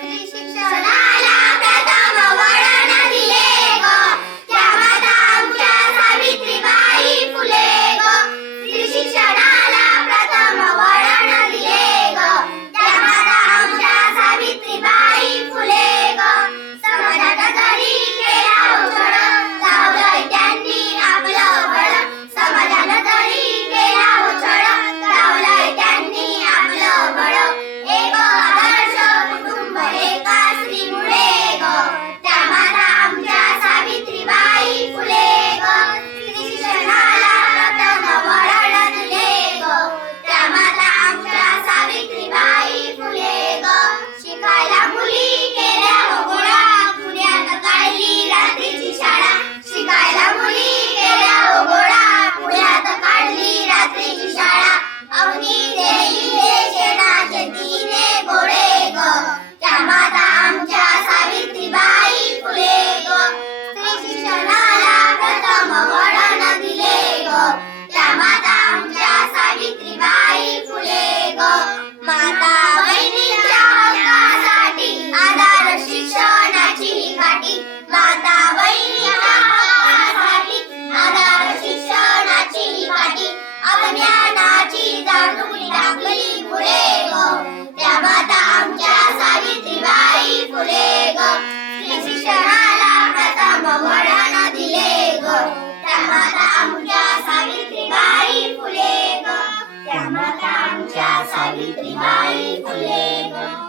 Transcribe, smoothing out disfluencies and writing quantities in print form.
शिक्षणाला प्रथम वळण दिले ग, त्या माता आमच्या सावित्रीबाई फुले ग. स्त्री शिक्षणाला प्रथम वळण दिले ग, त्या माता आमच्या सावित्रीबाई फुले ग. समाजात जरी केला उजळ, लावलंय त्यांनी आपलं बळ. समाजात जरी केला उजळ, लावलंय त्यांनी आपलं बळ. एक आदर्श कुटुंब एका स्त्रीमुळे ग, त्या माता आमच्या सावित्रीबाई फुले ग. स्त्री शिक्षणाला प्रथम वळण दिले ग, त्या माता आमच्या सावित्रीबाई फुले ग. शिकायला मुली केल्या हो गोळा, पुण्यात काढली रात्रीची शाळा. शिकायला मुली केल्या हो गोळा, पुण्यात काढली रात्रीची शाळा. अवनी देई शेणाचे तिने गोळे ग, त्या माता आमच्या सावित्रीबाई फुले ग. स्त्री शिक्षणाला प्रथम वळण दिले ग, त्या माता आमच्या सावित्रीबाई फुले ग. माता बहिणीच्या हक्कासाठी आधार शिक्षणाची काठी. माता बहिणीच्या हक्कासाठी आधार शिक्षणाची काठी. अज्ञानाची जाणून टाकली पुढे ग, त्या माता आमच्या सावित्रीबाई फुले ग. स्त्री शिक्षणाला प्रथम वळण दिले ग, त्या माता आमच्या सावित्रीबाई फुले ग, त्या माता आमच्या सावित्रीबाई फुले ग.